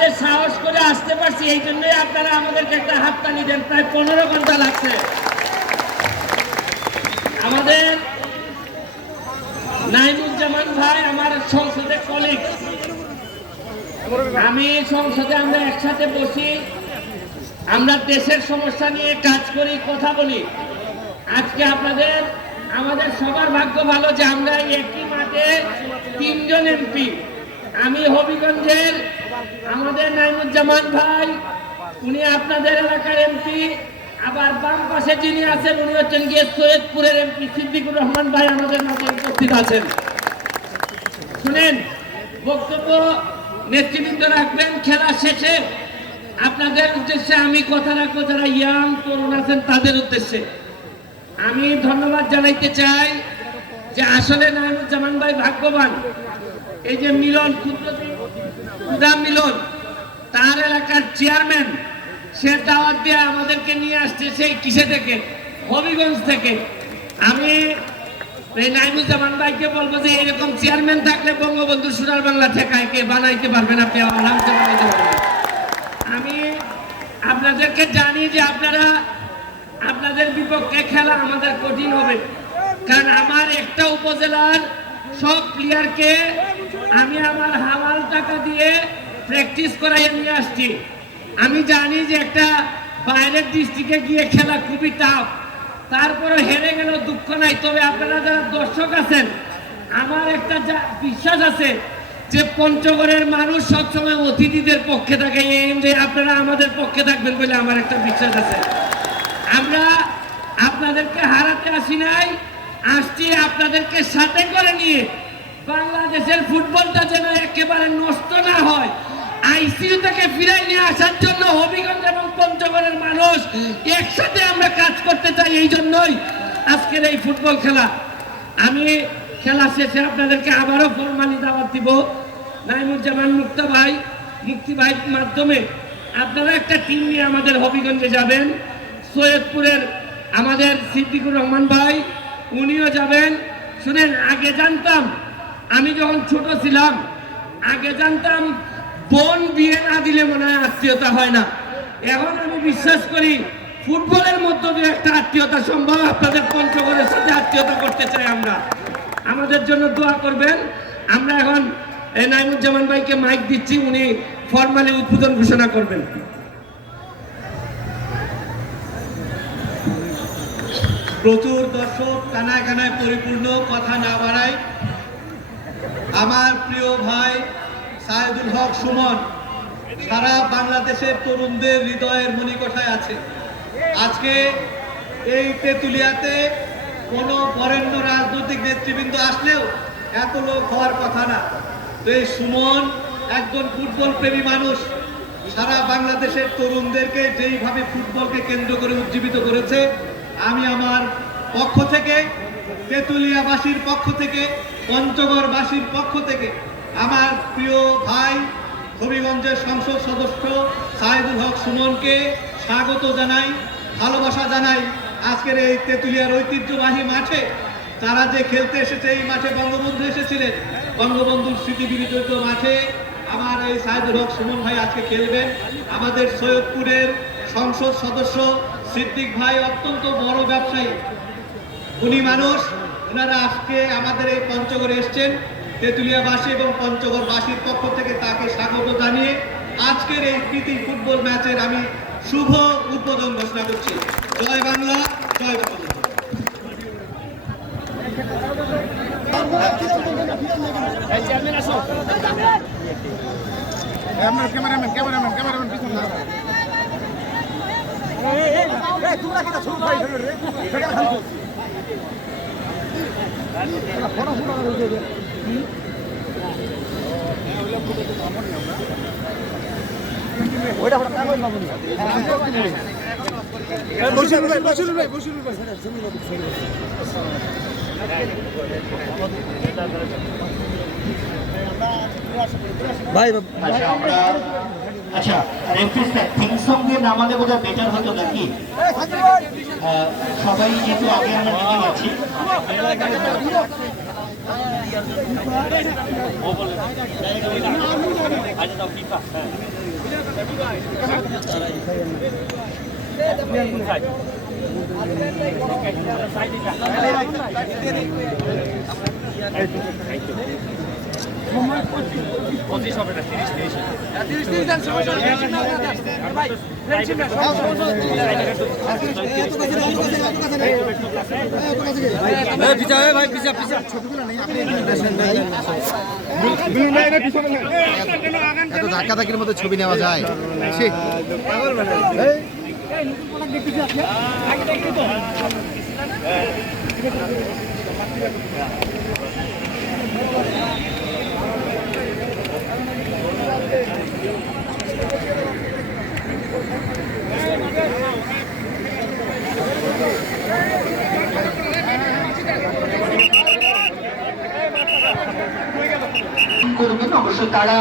যে সাহস করে আসতে পারছি এই জন্যই আপনারা আমাদেরকে একটা হাততালি দেন। প্রায় 15 ঘন্টা লাগছে। আমাদের নাইমুজ্জামান ভাই আমার সংসদে কলিগ, আমি সংসদে আমরা একসাথে বসি, আমরা দেশের সমস্যা নিয়ে কাজ করি, কথা বলি। আজকে আমাদের সবার ভাগ্য ভালো যে আমরা একই মাঠে 3 জন এমপি। আমি হবিগঞ্জের, আমাদের নাইমুজ্জামান ভাই উনি আপনাদের এলাকার এমপি, আবার বাম পাশে যিনি আছেন উনি হচ্ছেন গিয়ে সৈয়দপুরের এমপি সিদ্দিকুর রহমান ভাই আমাদের মাঝে উপস্থিত আছেন। শুনেন, বক্তব্য নেতৃবৃন্দ রাখবেন, খেলা শেষে আপনাদের উদ্দেশ্যে আমি কথা রাখবো, যারা ইয়াং তরুণ আছেন তাদের উদ্দেশ্যে। আমি ধন্যবাদ জানাইতে চাই যে আসলে নাইমুজ্জামান ভাই ভাগ্যবান। এই যে মিলন, ক্ষুদা মিলন, তার এলাকার চেয়ারম্যান, সে দাওয়াত দিয়ে আমাদেরকে নিয়ে আসছে সেই কিসে থেকে, হবিগঞ্জ থেকে। আমি এই নাইমুজ্জামান ভাইকে বলবো যে এরকম চেয়ারম্যান থাকলে বঙ্গবন্ধু সোনার বাংলা ঠেকায় কে বানাইতে পারবেন, আপনি আরামসে বানাইতে পারবেন। আমি আপনাদেরকে জানি যে আপনাদের বিপক্ষে খেলা আমাদের কঠিন হবে, কারণ আমার একটা উপজেলার সব প্লেয়ারকে আমি আমার হালাল টাকা দিয়ে প্র্যাকটিস করাইয়ে নিয়ে আসছি। আমি জানি যে একটা বাইরের ডিস্ট্রিক্টে গিয়ে খেলা খুবই টাফ, তারপরে হেরে গেল দুঃখ নাই। তবে আপনারা যারা দর্শক আছেন, আমার একটা বিশ্বাস আছে যে পঞ্চগড়ের মানুষ সবসময় অতিথিদের পক্ষে থাকে, আপনারা আমাদের পক্ষে থাকবেন বলে আমার একটা বিশ্বাস আছে। আমরা আপনাদেরকে হারাতে আসি নাই, আসছি আপনাদেরকে সাথে করে নিয়ে বাংলাদেশের ফুটবলটা যেন একেবারে নষ্ট না হয়, আইসিইউ থেকে ফিরাই নিয়ে আসার জন্য হবিগঞ্জ এবং পঞ্চগড়ের মানুষ একসাথে আমরা কাজ করতে চাই। এই জন্যই আজকের এই ফুটবল খেলা। আমি খেলা শেষে আপনাদেরকে আবারও ফরমালি দাওয়াত দিব। নাইমুজ্জামান মুক্তি ভাইয়ের মাধ্যমে আপনারা একটা টিম নিয়ে আমাদের হবিগঞ্জে যাবেন। সৈয়দপুরের আমাদের সিদ্দিকুর রহমান ভাই উনিও যাবেন। শুনেন, আগে জানতাম, আমি যখন ছোট ছিলাম আগে জানতাম বোন বিয়ে না দিলে মনে হয় আত্মীয়তা হয় না। এখন আমি বিশ্বাস করি ফুটবলের মধ্য দিয়ে একটা আত্মীয়তা সম্ভব। আপনাদের পঞ্চগড়ের সাথে আত্মীয়তা করতে চাই আমরা, আমাদের জন্য দোয়া করবেন। আমরা এখন নাইমুজ্জামান ভাইকে মাইক দিচ্ছি, উনি ফরমালি উদ্বোধন ঘোষণা করবেন। প্রচুর দর্শক, কানায় কানায় পরিপূর্ণ, কথা না বাড়াই। আমার প্রিয় ভাই সাইদুল হক সুমন সারা বাংলাদেশের তরুণদের হৃদয়ের মণিকোঠায় আছে। আজকে এই তেঁতুলিয়াতে কোনো বরেণ্য রাজনৈতিক নেতৃবৃন্দ আসলেও এত লোক হওয়ার কথা না। তো এই সুমন একজন ফুটবল প্রেমী মানুষ, সারা বাংলাদেশের তরুণদেরকে যেইভাবে ফুটবলকে কেন্দ্র করে উজ্জীবিত করেছে, আমি আমার পক্ষ থেকে, তেঁতুলিয়াবাসীর পক্ষ থেকে, পঞ্চগড়বাসীর পক্ষ থেকে আমার প্রিয় ভাই হবিগঞ্জের সংসদ সদস্য সাইদুল হক সুমনকে স্বাগত জানাই, ভালোবাসা জানাই। আজকের এই তেঁতুলিয়ার ঐতিহ্যবাহী মাঠে তারা যে খেলতে এসেছে, এই মাঠে বঙ্গবন্ধু এসেছিলেন, বঙ্গবন্ধুর স্মৃতি বিজড়িত মাঠে আমার এই সাইদুল হক সুমন ভাই আজকে খেলবেন। আমাদের সৈয়দপুরের সংসদ সদস্য সিদ্দিক ভাই অত্যন্ত বড় ব্যবসায়ী, উনি মানুষ, ওনারা আজকে আমাদের এই পঞ্চগড়ে এসছেন। তেঁতুলিয়াবাসী এবং পঞ্চগড়বাসীর পক্ষ থেকে তাকে স্বাগত জানিয়ে আজকের এই প্রীতি ফুটবল ম্যাচের আমি শুভ উদ্বোধন ঘোষণা করছি। জয় বাংলা, জয় বাংলা। ভাই আমরা আচ্ছা রেফারেন্সটা থিম সং দিয়ে নামালে বোধহয় বেটার হতো নাকি? সবাই যেহেতু আগে আমরা নিয়ে গেছি, এত ধাক্কাধাক্কির মধ্যে ছবি নেওয়া যায় ছি। করবেন অবশ্য তারা